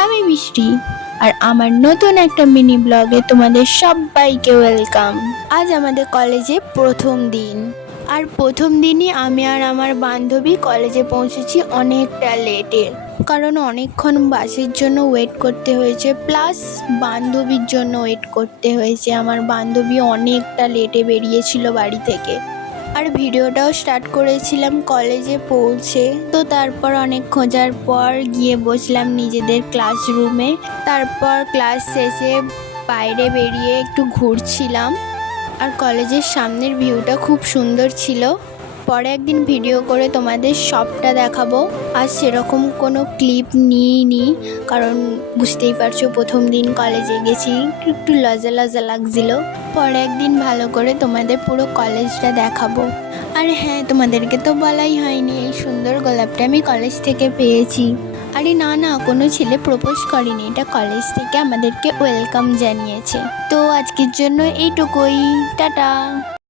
আমি বৃষ্টি, আর আমার নতুন একটা মিনি ব্লগে তোমাদের সবাইকে ওয়েলকাম। আজ আমাদের কলেজে প্রথম দিন, আর প্রথম দিনই আমি আর আমার বান্ধবী কলেজে পৌঁছেছি অনেকটা লেটে, কারণ অনেকক্ষণ বাসের জন্য ওয়েট করতে হয়েছে, প্লাস বান্ধবীর জন্য ওয়েট করতে হয়েছে। আমার বান্ধবী অনেকটা লেটে বেরিয়েছিল বাড়ি থেকে, আর ভিডিওটাও স্টার্ট করেছিলাম কলেজে পৌঁছে। তো তারপর অনেক খোঁজার পর গিয়ে বসলাম নিজেদের ক্লাসরুমে। তারপর ক্লাস শেষে বাইরে বেরিয়ে একটু ঘুরছিলাম, আর কলেজের সামনের ভিউটা খুব সুন্দর ছিল। পরে একদিন ভিডিও করে তোমাদের সবটা দেখাবো। আর সেরকম কোনো ক্লিপ নিইনি, কারণ বুঝতেই পারছো প্রথম দিন কলেজে গেছি, একটু লজ্জা লজ্জা লাগছিল। পরে একদিন ভালো করে তোমাদের পুরো কলেজটা দেখাবো। আর হ্যাঁ, তোমাদেরকে তো বলাই হয়নি, এই সুন্দর গোলাপটা আমি কলেজ থেকে পেয়েছি। আরে না না, কোনো ছেলে প্রপোজ করেনি, এটা কলেজ থেকে আমাদেরকে ওয়েলকাম জানিয়েছে। তো আজকের জন্য এইটুকুই, টাটা।